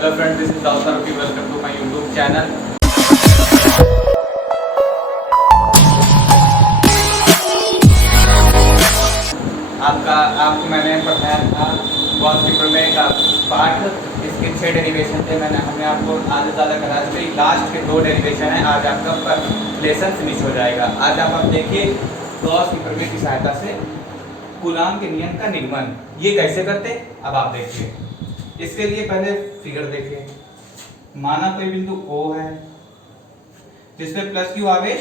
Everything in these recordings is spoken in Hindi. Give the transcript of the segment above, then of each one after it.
Hello friend, this is Daud Farooqui. Welcome to my YouTube channel. आपको मैंने पढ़ाया था गॉस की प्रमेय का पाठ। इसके 6 डेरिवेशन थे। हमने आपको आधे ज़्यादा करा थे। लास्ट के 2 डेरिवेशन है। आज आपका लेसन फिनिश हो जाएगा। आज आप देखिए गॉस की प्रमेय की सहायता से कूलाम के नियम का निगमन ये कैसे करते। अब आप देखिए, इसके लिए पहले फिगर देखिए। माना कोई बिंदु O है जिसमें प्लस क्यू आवेश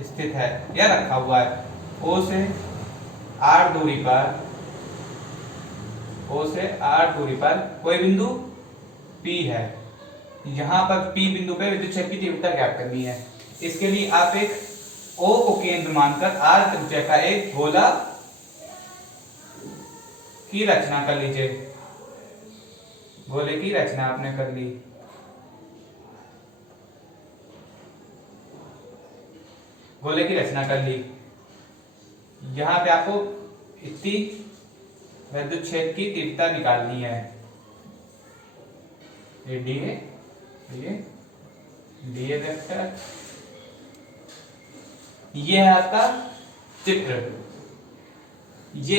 स्थित है या रखा हुआ है। O से r दूरी पर कोई बिंदु P है। यहां पर P बिंदु पे विद्युत क्षेत्र की तीव्रता ज्ञात करनी है। इसके लिए आप एक O को केंद्र मानकर r त्रिज्या का एक गोला की रचना कर लीजिए। गोले की रचना आपने कर ली। गोले की रचना कर ली। यहां पे आपको इतनी विद्युत क्षेत्र की तीव्रता निकालनी है। ये डीए वेक्टर, ये है आपका चित्र। ये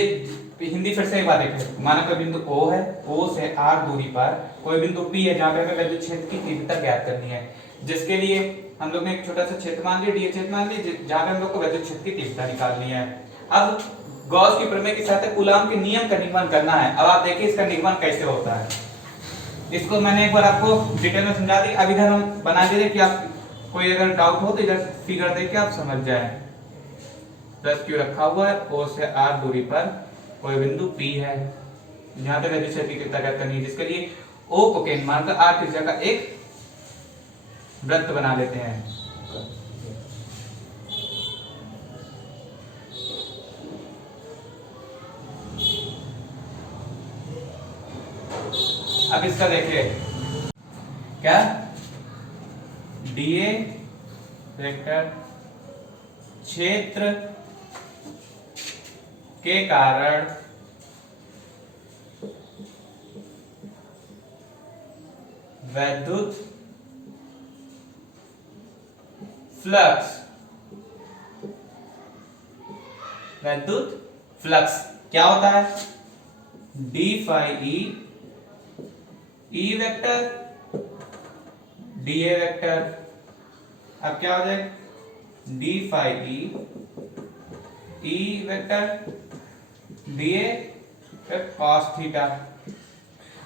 हिंदी फिर से एक बार देखें। माना कोई बिंदु O है, O से r दूरी पर कोई बिंदु P है जहां पे हमें विद्युत क्षेत्र की तीव्रता ज्ञात करनी है। जिसके लिए हम लोग ने एक छोटा सा क्षेत्र मान लिया, डीए क्षेत्र मान लिया, जहां पे हम लोग को विद्युत क्षेत्र की तीव्रता निकालनी है। अब गॉस की प्रमेय के साथ कूलाम के नियम का निगमन करना है। अब आप देखिए इसका निगमन कैसे होता है। इसको मैंने एक बार आपको डिटेल में समझा दी। अब इधर हम बना दे कि आप कोई अगर डाउट हो तो इधर फिगर देख के आप समझ जाए। प्लस क्यू रखा हुआ है। O से r दूरी पर कोई बिंदु P है जहां पे विद्युत क्षेत्र की तीव्रता ज्ञात करनी है। जिसके लिए O को केंद्र मानकर r त्रिज्या का एक वृत्त बना लेते हैं। अब इसका देखिए क्या डीए वेक्टर क्षेत्र के कारण विद्युत फ्लक्स क्या होता है। D phi E vector d A vector. अब क्या हो जाए d phi E vector d A cos theta.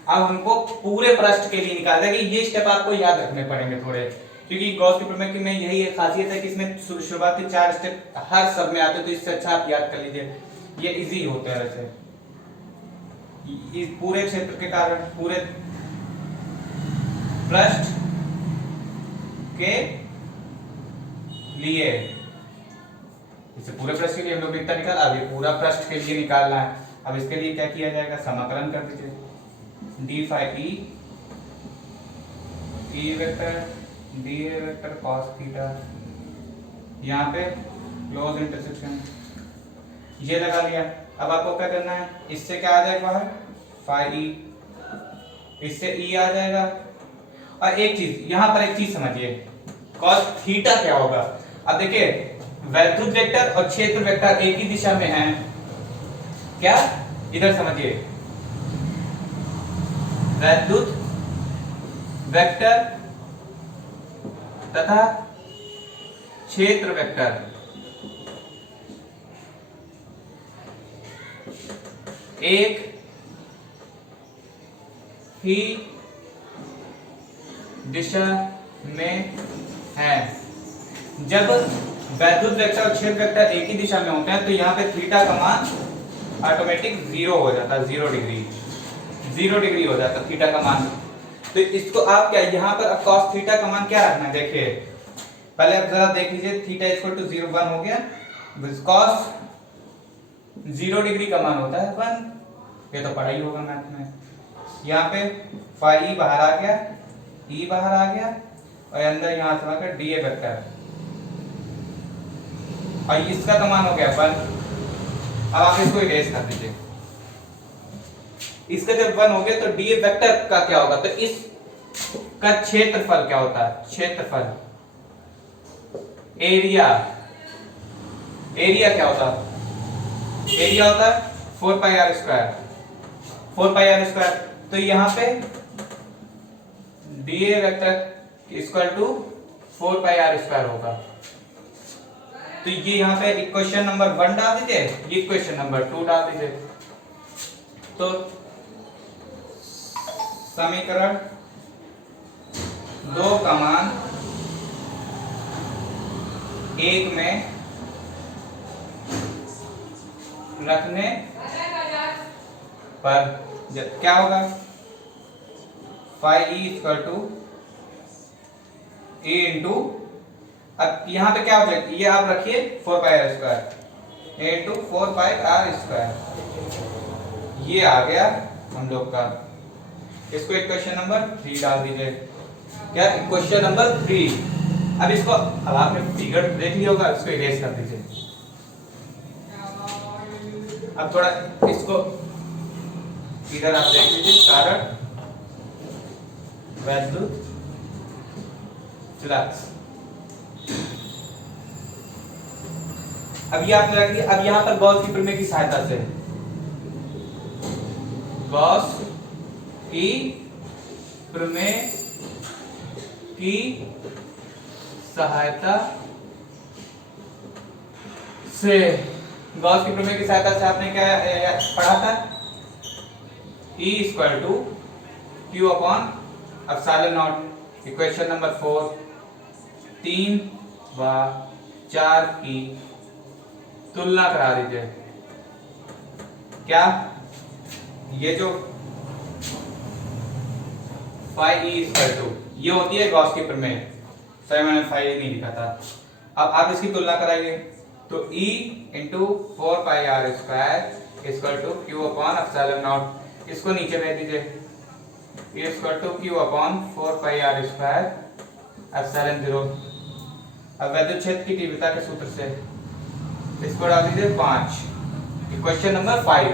अब हमको पूरे पृष्ठ के लिए निकाल देंगे। ये स्टेप आपको याद रखने पड़ेंगे थोड़े, क्योंकि गॉस की प्रमेय में यही एक खासियत है कि इसमें शुरुआत के 4 स्टेप हर सब में आते हैं। तो इससे अच्छा आप याद कर लीजिए, ये इजी होता है। वैसे इस पूरे क्षेत्र के कारण पूरे पृष्ठ के लिए, इसे पूरे पृष्ठ के लिए हम लोग इतना निकाल। अब ये पूरा पृष्ठ के लिए निकालना है। अब इसके लिए क्या किया जाएगा, समाकलन कर दीजिए। D phi E vector d A vector cos theta. यहाँ पे क्लोज इंटरसेक्शन ये लगा लिया। अब आपको क्या करना है, इससे क्या आ जाएगा बाहर फाई ई, इससे ई आ जाएगा। और एक चीज यहां पर, एक चीज समझिए, कॉस थीटा क्या होगा। अब देखिए विद्युत वेक्टर और क्षेत्र वेक्टर एक ही दिशा में हैं क्या। इधर समझिए, विद्युत वेक्टर तथा क्षेत्र वेक्टर एक ही दिशा में है। जब विद्युत वेक्टर और क्षेत्र वेक्टर एक ही दिशा में होते हैं तो यहाँ पे थीटा का मान ऑटोमेटिक 0 हो जाता है। 0 डिग्री हो जाता है थीटा का मान। तो इसको आप क्या यहाँ पर cos थीटा का मान क्या रखना है। देखिए पहले आप जरा देख लीजिए, थीटा इक्वल टू 0 1 हो गया। cos 0 डिग्री का मान होता है 1। ये तो पढ़ा ही होगा मैथ में। यहाँ पे फाई बाहर आ गया, ई बाहर आ गया और अंदर यहाँ से आकर डीए वेक्टर और इसका तो मान हो गया 1। अब आप इसको इरेज कर दीजिए। इसका जब 1 हो गया तो डी वेक्टर का क्या होगा, तो इस का क्षेत्रफल क्या होता है? क्षेत्रफल, एरिया, एरिया क्या होता है? एरिया होता है 4 pi are square, 4 pi are square. तो यहां पे D A vector equal to 4 pi are square होगा। तो ये यहां पे इक्वेशन नंबर 1 डाल दीजिए, ये इक्वेशन नंबर 2 डाल दीजिए। तो समीकरण 2 का मान 1 में रखने पर क्या होगा? Five E equal to A into, अब यहां पे क्या हो जाएगा? ये आप रखिए 4 pi are square A into 4 pi are square, ये आ गया हम लोग का। इसको इक्वेशन नंबर 3 डाल दीजिए। क्या? Equation number 3। अब इसको, अब आपने फिगर देख लिया होगा, इसको इरेज कर दीजिए। अब थोड़ा इसको इधर आप देख लीजिए, कारण वैद्युत फ्लक्स। अब ये आपने रख दिया। अब यहां पर गॉस की प्रमेय की सहायता से, गॉस की प्रमेय की सहायता से, गॉस की प्रमेय की सहायता से आपने क्या पढ़ा था? E equal to Q upon epsilon naught. Equation number 4, 3 व 4 की तुलना करा दीजिए। क्या? ये जो फाइव ई इक्वल टू, ये होती है गॉस की प्रमेय। सही, मैंने फाइव नहीं लिखा था। अब आप इसकी तुलना कराइए, तो E into 4 pi are square equal to Q upon epsilon naught. इसको नीचे भेज दीजिए, E equal to Q upon 4 pi are square epsilon 0। अब वैद्युत क्षेत्र की तीव्रता के सूत्र से इसको डाल दीजिए 5। Equation number 5।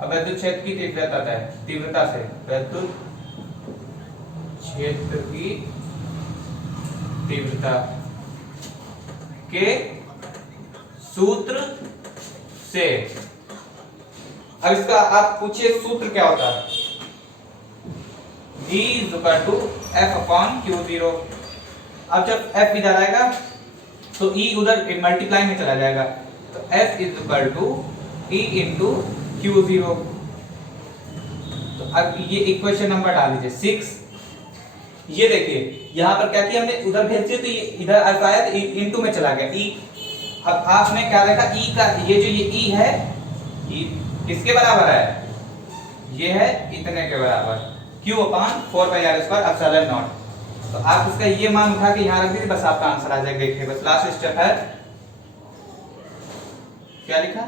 अब वैद्युत क्षेत्र की तीव्रता से वैद्युत क्षेत्र की तीव्रता के सूत्र से। अब इसका आप पूछिए सूत्र क्या होता है? V equal to F upon Q0। अब जब F इधर आएगा तो E उधर मल्टीप्लाई में चला जाएगा, तो F equal to E into Q0। तो अब ये इक्वेशन नंबर डाल दीजिए 6। ये देखिए यहां पर क्या किया हमने, उधर भेज दिया तो ये इधर F आया तो इनटू में चला गया E। अब आपने क्या देखा? E का ये जो ये E है, E किसके बराबर है? ये है इतने के बराबर, Q upon 4 pi are square epsilon naught. तो आप इसका ये मान उठा के यहां रख दीजिए, बस आपका आंसर आ जाएगा। देखिए बस लास्ट स्टेप है, क्या लिखा?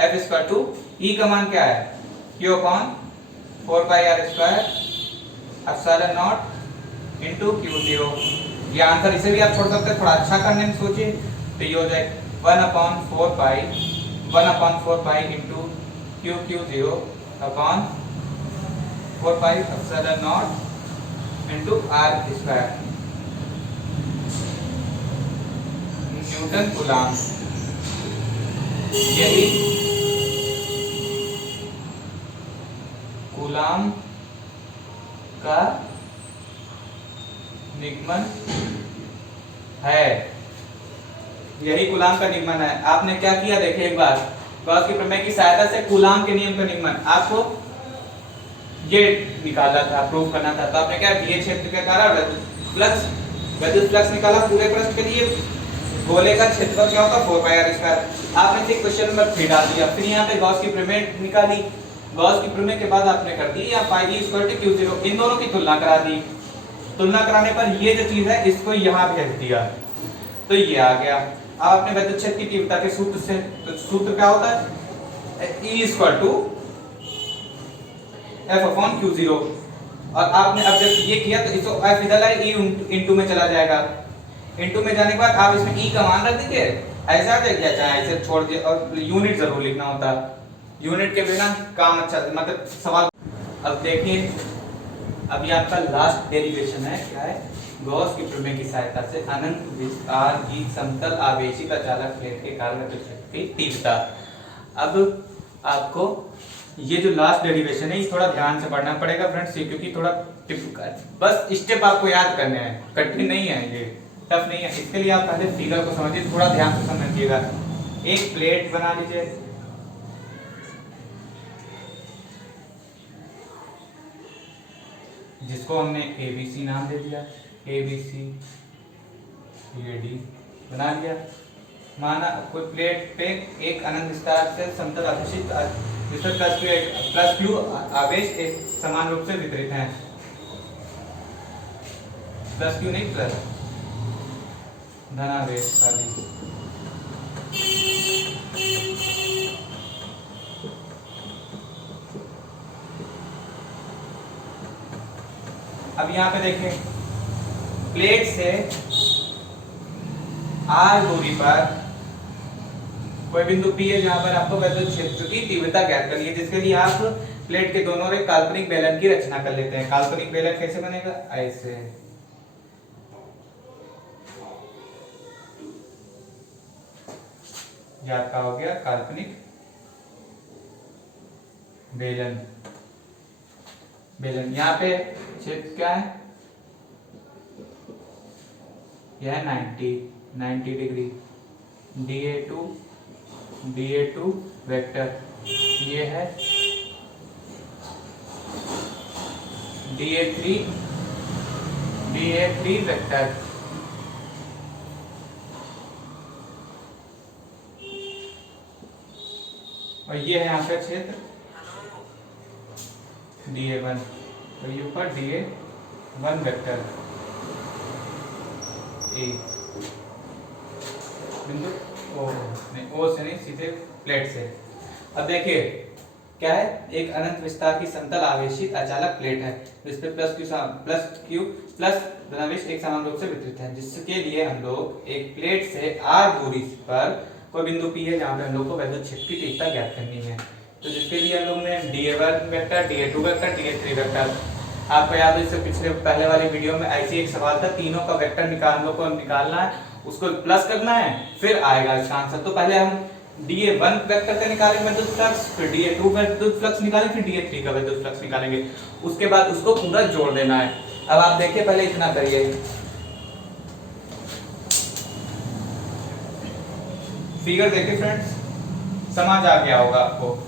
F इक्वल टू E का मान क्या है? Q upon 4 pi are square epsilon naught into Q0। ये आंसर, इसे भी आप छोड़ सकते हैं, थोड़ा अच्छा करने में सोचिए। तो ये हो जाए 1 upon 4 pi into Q0 upon 4 pi epsilon naught into r square newton coulomb. यही कूलाम का निगमन है, यही कूलाम का निगमन है। आपने क्या किया देखिए एक बार, गॉस की प्रमेय की सहायता से कूलाम के नियम का निगमन आपको ये निकाला था, प्रूव करना था। तो आपने क्या, दिए क्षेत्र के कारण वैद्युत फ्लक्स निकाला पूरे पृष्ठ के लिए। गोले का क्षेत्रफल क्या होगा? 4 पाई आर स्क्वायर। आपने ठीक क्वेश्चन नंबर 3 डाल दिया। फिर यहाँ पे गॉस की प्रमेय निकाली, गॉस की प्रमेय के बाद आपने कर दी यहाँ 5e इक्वल टू Q0, इन दोनों की तुलना करा दी। तुलना कराने पर ये जो चीज है इसको यहाँ भेज दिया, तो ये आ गया। अब आपने वैद्युत क्षेत्र की तीव्रता के सूत्र से, तो सूत्र क्या होता है? E equal to F upon Q0। और आपने अब जब ये किया तो इसको F इधर लाए, E इंटू में चला जाएगा। इंटू में जाने के बाद आप इसमें E का मान रख दीजिए, ऐसा आ जाएगा, चाहे ऐसे छोड़ दिए। और यूनिट जरूर लिखना होता है, यूनिट के बिना काम अच्छा, मतलब सवाल। अब देखिए अब ये आपका लास्ट डेरिवेशन है, क्या है? गॉस की प्रमेय की सहायता से अनंत विस्तार की समतल आवेशित अचालक प्लेट के कारण विद्युत क्षेत्र की तीव्रता। अब आपको ये जो लास्ट डेरिवेशन है ये थोड़ा ध्यान से पढ़ना पड़ेगा फ्रेंड्स, क्योंकि थोड़ा बस स्टेप आपको याद करने हैं, कठिन नहीं है, ये टफ नहीं है। इसके लिए आप पहले फिगर को समझिए, थोड़ा ध्यान से समझिएगा। एक प्लेट बना लीजिए, जिसको हमने ABC नाम दे दिया, ABC ये D बना लिया। माना कोई प्लेट पे एक अनंत विस्तार से समतल आवेशित जिसमें प्लस क्यू आवेश एक समान रूप से वितरित हैं। प्लस क्यू नहीं, प्लस धनावेश खाली। अब यहाँ पे देखें, प्लेट से r दूरी पर कोई बिंदु P है जहां पर आपको विद्युत क्षेत्र की तीव्रता ज्ञात करनी है, जिसके लिए आप प्लेट के दोनों ओर एक काल्पनिक बेलन की रचना कर लेते हैं। काल्पनिक बेलन कैसे बनेगा? ऐसे। याद का हो गया काल्पनिक बेलन। बेलन यहाँ पे क्षेत्र क्या है? यह 90 डिग्री। DA2 वेक्टर, ये है DA3 वेक्टर। और ये है यहाँ का क्षेत्र DA1, तो ये ऊपर DA1 वेक्टर ए बिंदु ओ नहीं, ओ से नहीं, सीधे प्लेट से। अब देखिए क्या है, एक अनंत विस्तार की समतल आवेशित अचालक प्लेट है जिसपे प्लस धनावेश एक समान रूप से वितरित है, जिसके लिए हम लोग एक प्लेट से r दूरी पर कोई बिंदु P है जहां पे हम लोग को विद्युत क्षेत्र की तीव्रता ज्ञात करनी है। तो जिसके लिए हम लोग ने DA1 vector, DA2 vector, DA3 vector, आपको याद है इससे पिछले पहले वाली वीडियो में ऐसे एक सवाल था, तीनों का वेक्टर निकालना है, उसको प्लस करना है, फिर आएगा इसका आंसर। तो पहले हम DA1 वेक्टर का निकालेंगे विद्युत फ्लक्स, फिर DA2 विद्युत फ्लक्स निकालेंगे, फिर DA3 का विद्युत फ्लक्स निकालेंगे, उसके बाद उसको पूरा जोड़ देना है। अब आप देखिए, पहले इतना करिए, फिगर देखिए फ्रेंड्स, समझ आ गया होगा आपको।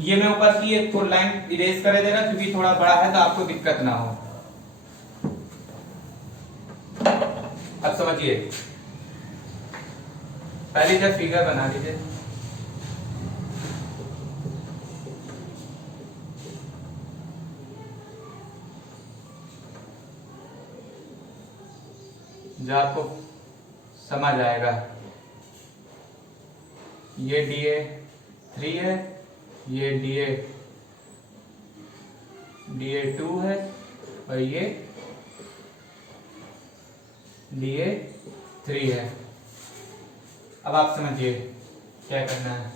ये मैं ऊपर की एक थोड़ी लाइन इरेज कर देना, क्योंकि थोड़ा बड़ा है तो आपको दिक्कत ना हो। अब समझिए, पहले जब फिगर बना लीजिए, जो आपको समझ आएगा, ये DA3 है, ये DA2 है, और ये DA3 है। अब आप समझिए क्या करना है।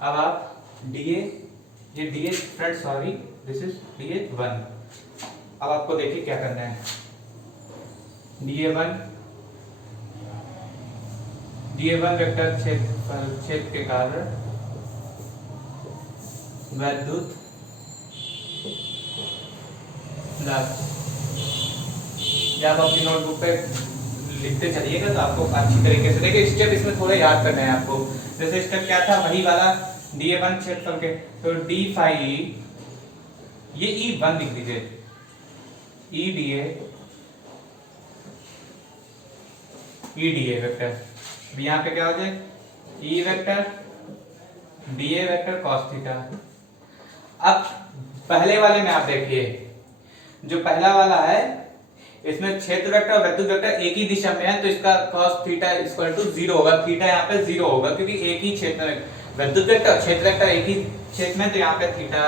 अब आप ये friend sorry, this is DA1। अब आपको देखिए क्या करना है। DA1 वेक्टर क्षेत्र के कारण विद्युत फ्लक्स, जब आप अपनी नोटबुक पे लिखते चलिएगा तो आपको अच्छी तरीके से देखिए, स्टेप इसमें थोड़ा याद करना है आपको। जैसे स्टेप क्या था, वही वाला DA1 क्षेत्रफल के, तो D फाई ये E1 लिख दीजिए, EDA वेक्टर। यहाँ पे क्या हो जाए, E vector DA vector cos theta. अब पहले वाले में आप देखिए, जो पहला वाला है इसमें क्षेत्र वेक्टर और विद्युत वेक्टर एक ही दिशा में है, तो इसका cos थीटा इक्वल टू 0 होगा। थीटा यहाँ पे 0 होगा क्योंकि एक ही क्षेत्र में विद्युत वेक्टर और क्षेत्र वेक्टर एक ही क्षेत्र में, तो यहाँ पे थीटा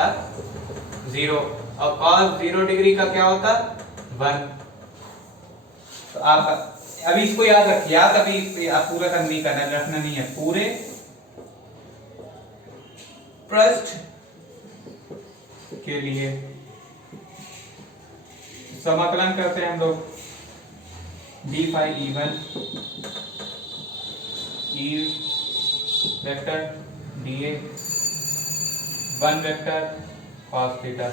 0 और cos 0 डिग्री का क्या होता 1। तो आप अभी इसको याद रखिए, याद अभी आप पूरा कर नहीं करना, रखना नहीं है। पूरे पृष्ठ के लिए समाकलन करते हैं हम लोग d phi E one E vector d A one vector cos theta.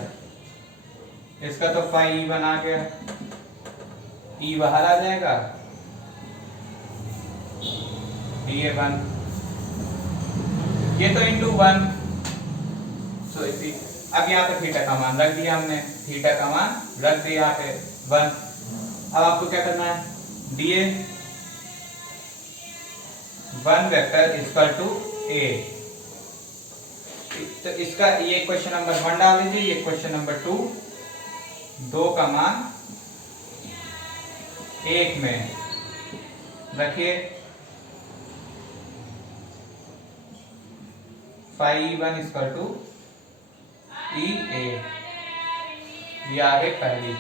इसका तो फाई ई वन आ गया, ई बाहर आ जाएगा, डी ए वन, ये तो इंटू वन। तो इसी अब यहाँ पे थीटा का मान रख दिया हमने, थीटा का मान रख दिया यहाँ पे वन। अब आपको क्या करना है, D A one vector equal to A. तो इसका ये क्वेश्चन नंबर 1 डाल दीजिए, ये क्वेश्चन नंबर 2, 2 का मान 1 में रखिए। फाई वन इक्वल टू ई ए, ये आ गई पहली,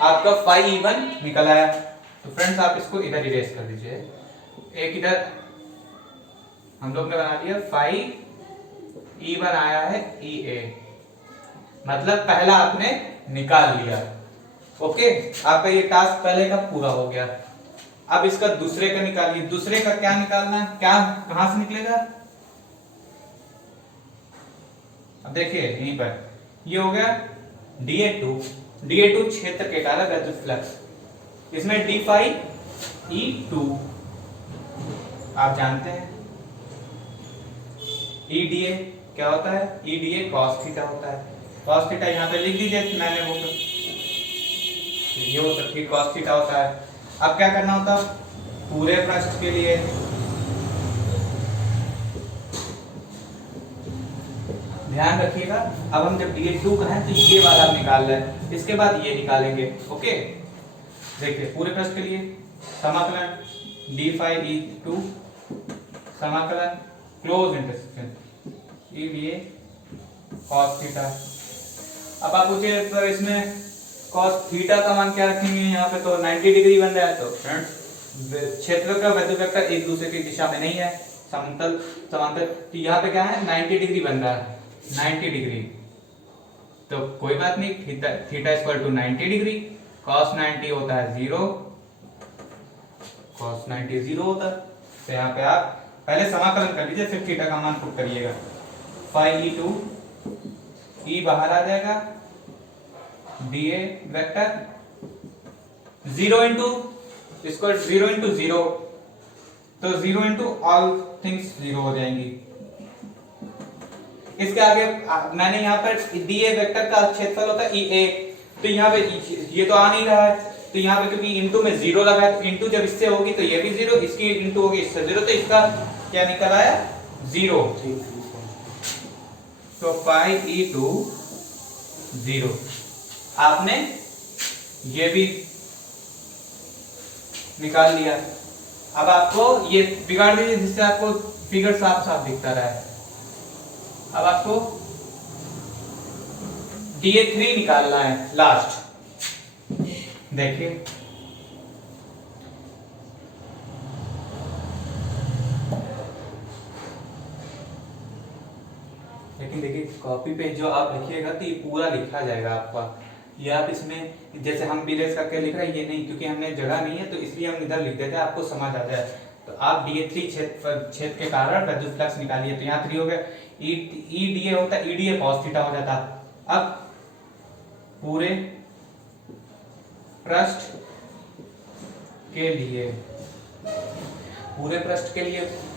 आपका फाई वन निकल आया। तो फ्रेंड्स आप इसको इधर इरेज कर दीजिए, एक इधर हम लोग ने बना दिया फाई ई वन आया है ई ए, मतलब पहला आपने निकाल लिया। ओके, आपका ये टास्क पहले का पूरा हो गया। अब इसका दूसरे का निकालिए। दूसरे का क्या निकालना है, क्या कहां से निकलेगा, अब देखिए यहीं पर ये हो गया dA2, dA2 क्षेत्र के कारण विद्युत फ्लक्स, इसमें d फाई E2 आप जानते हैं, EDA क्या होता है, EDA cos थीटा होता है। cos थीटा यहाँ पे लिख दीजिए, मैंने वो ये होता है cos थीटा होता है। अब क्या करना होता है, पूरे पृष्ठ के लिए ध्यान रखिएगा। अब हम जब dA2 का है तो ये वाला निकाल रहे हैं, इसके बाद ये निकालेंगे। ओके, देखिए पूरे पृष्ठ के लिए समाकलन d फाई E2 समाकलन close intersection EDA cos theta. अब आप पूछिए तो इसमें cos थीटा का मान क्या रखेंगे, यहाँ पे तो 90 डिग्री बन रहा है। तो फ्रेंड्स क्षेत्र का विद्युत वेक्टर एक दूसरे की दिशा में नहीं है, समतल समांतर, तो यहाँ पे क्या है 90 डिग्री बन रहा है, 90 डिग्री। तो कोई बात नहीं, theta equal to 90 degree, cos 90 होता है 0, cos 90 0 होता है। तो यहाँ पे आप पहले समाकलन कर लीजिए, फिर थीटा का मान पुट करिएगा। फाई E2 ई बाहर आ जाएगा, dA वेक्टर 0 इंटू इसको 0 इंटू 0, तो 0 इंटू ऑल थिंग्स 0 हो जाएंगी। इसके आगे मैंने यहाँ पर dA वेक्टर का क्षेत्रफल होता है EA, तो यहाँ पे ये तो आ नहीं रहा है, तो यहाँ पे क्योंकि इंटू में 0 लगा है, तो इंटू जब इससे होगी तो ये भी 0, इसकी इंटू होगी इससे 0, तो इसका क्या निकल आया 0। तो फाई E2 0, आपने ये भी निकाल लिया। अब आपको ये बिगाड़ दीजिए जिससे आपको फिगर साफ साफ दिखता रहा। अब आपको dA3 निकालना है लास्ट। देखिए लेकिन देखिए कॉपी पे जो आप लिखिएगा तो ये पूरा लिखा जाएगा आपका, ये आप इसमें जैसे हम बिलेस करके लिख रहे हैं ये नहीं, क्योंकि हमने जगह नहीं है तो इसलिए हम इधर लिख देते हैं, आपको समझ आ जाए। तो आप dA3 क्षेत्र के कारण विद्युत फ्लक्स निकालिए। तो यहाँ 3 हो गया, EDA होता है EDA cos थीटा हो जाता। अब पूरे पृष्ठ के लिए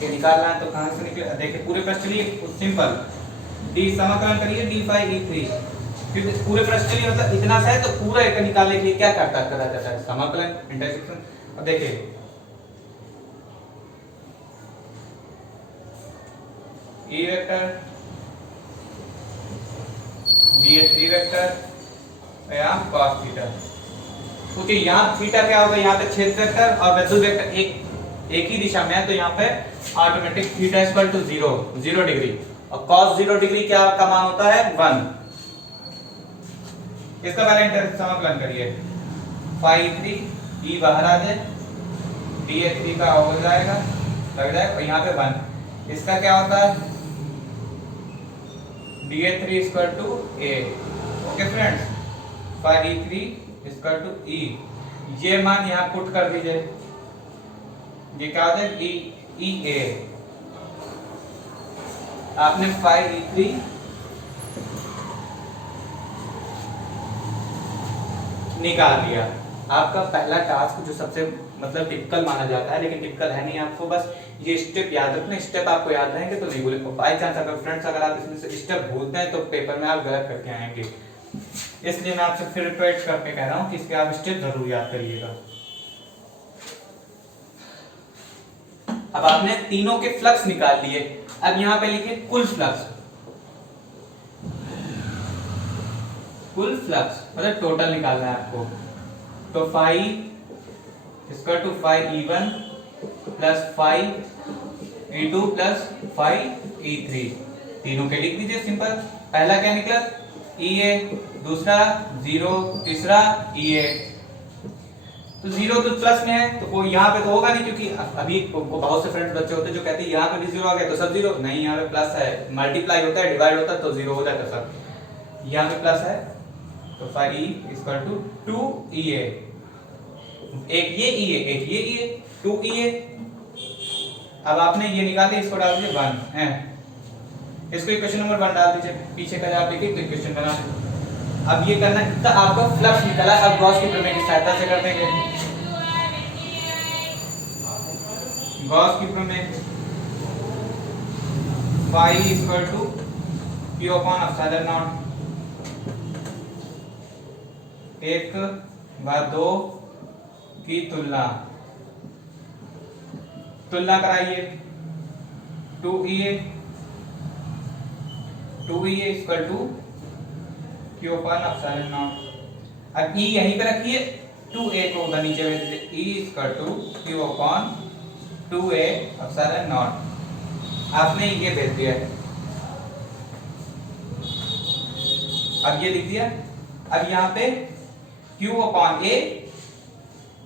निकालना है, तो कहां से निकले, देखिए पूरे पृष्ठ के लिए सिंपल d समाकलन करिए d फाई E3, क्योंकि पूरे पृष्ठ के लिए मतलब इतना सा है, तो पूरा एक निकालने के लिए क्या करा जाता है, समाकलन इंटरसेक्शन। अब देखिए E वेक्टर dA3 वेक्टर या cos थीटा, क्योंकि यहाँ थीटा क्या होगा, यहाँ पे क्षेत्र वेक्टर और विद्युत वेक्टर एक ही दिशा में है, तो यहाँ पे automatic theta equal to 0 degree, और cos 0 डिग्री क्या का मान होता है 1। इसका पहले समाकलन करिए, फाई 3 ई बाहर आ जाए, DA3 का हो जाएगा, लग जाएगा, और यहाँ पे 1, इसका क्या होता है DA3 equal to A। Okay friends, 5E3 equal to E, ये मान यहाँ पुट कर दीजिए, ये क्या होता है EA। आपने 5E3 निकाल लिया। आपका पहला टास्क जो सबसे मतलब टिपिकल माना जाता है, लेकिन टिपिकल है नहीं, आपको बस ये स्टेप याद रखना, स्टेप आपको याद रहेंगे तो नहीं भूले। बाई चांस अगर फ्रेंड्स अगर आप इसमें से स्टेप भूलते हैं तो पेपर में आप गलत करके आएंगे, इसलिए मैं आपसे फिर रिपीट करके कह रहा हूँ कि इसके आप स्टेप जरूर याद करिएगा। अब आपने तीनों के फ्लक्स निकाल लिए, अब यहाँ पे लिखिए कुल फ्लक्स, कुल फ्लक्स मतलब टोटल निकालना है आपको। तो 5 इसका to 5E1 plus 5E2 plus 5E3, तीनों के लिख दीजिए सिंपल। पहला क्या निकला EA, दूसरा 0, तीसरा EA। तो 0 तो प्लस में है तो वो यहाँ पे तो होगा नहीं, क्योंकि अभी बहुत से फ्रेंड्स बच्चे होते हैं जो कहते हैं यहाँ पे भी 0 आ गया तो सब 0, नहीं, यहाँ पे प्लस है, मल्टीप्लाई होता है, डिवाइड होता है तो 0 हो जाता है सब, यहाँ पे प्लस है तो 5E इक्वल टू 2EA, एक ये EA एक ये EA, 2EA। अब आपने ये निकाल दिया, इसको डाल दीजिए 1 है, इसको इक्वेशन नंबर 1 डाल दीजिए, पीछे का आप लिखिए तो इक्वेशन बना दीजिए। अब ये करना कितना आपका फ्लक्स निकला, अब गॉस के प्रमेय की सहायता से कर देंगे। गॉस की प्रमेय, phi equal to Q upon epsilon naught, 1 व 2 की तुलना कराइए, 2EA equal to Q upon epsilon naught. अब E यहीं पे रखिए, 2A को उधर नीचे भेज दीजिए, E equal to Q upon 2A epsilon naught. आपने ये भेज दिया, अब ये लिख दिया। अब यहाँ पे Q अपॉन A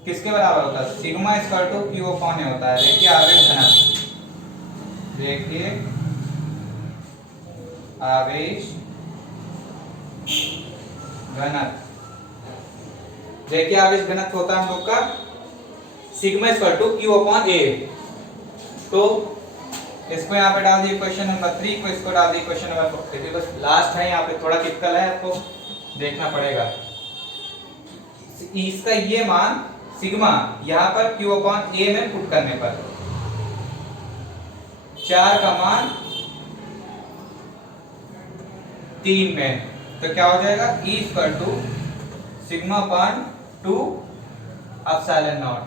किसके बराबर होता है, sigma equal to Q upon A होता है। देखिए आवेश घनत्व, देखिए आवेश घनत्व, देखिए आवेश घनत्व होता है हम लोग का sigma equal to Q upon A। तो इसको यहाँ पे डाल दिए क्वेश्चन नंबर 3 को, इसको डाल दिए क्वेश्चन नंबर 4। देखिए बस लास्ट है, यहाँ पे थोड़ा टिपिकल है, आपको देखना पड़ेगा। इसका ये मान सिग्मा यहाँ पर Q अपॉन A में पुट करने पर 4 का मान 3 में, तो क्या हो जाएगा E equal to sigma upon 2 epsilon naught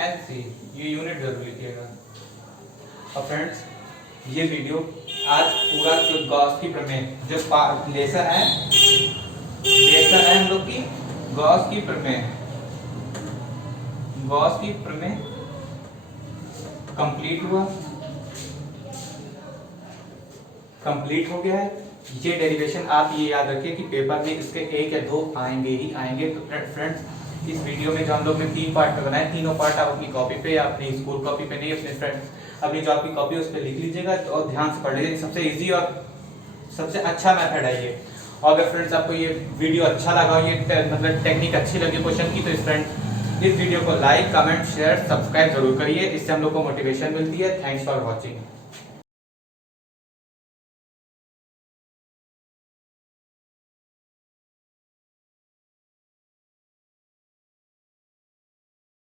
NC, ये यूनिट जरूर लिखिएगा। और फ्रेंड्स ये वीडियो आज पूरा जो गॉस की प्रमेय जो लेसन है हम लोग की गॉस की प्रमेय कंप्लीट हो गया है। ये डेरिवेशन आप ये याद रखिए कि पेपर में इसके 1 या 2 आएंगे ही आएंगे। तो फ्रेंड्स इस वीडियो में जो हम लोग ने 3 पार्ट में बनाए, तीनों पार्ट आप अपनी कॉपी पे या अपनी स्कूल कॉपी पे नहीं, अपने फ्रेंड्स अपनी जो आपकी कॉपी है उस पर लिख लीजिएगा और ध्यान से पढ़ लीजिएगा। सबसे इजी और सबसे अच्छा मेथड है ये। और अगर फ्रेंड्स आपको ये वीडियो अच्छा लगा, ये मतलब टेक्निक अच्छी लगी क्वेश्चन की, तो फ्रेंड्स इस वीडियो को लाइक कमेंट शेयर सब्सक्राइब जरूर करिए, इससे हम लोग को मोटिवेशन मिलती है। Thanks for watching.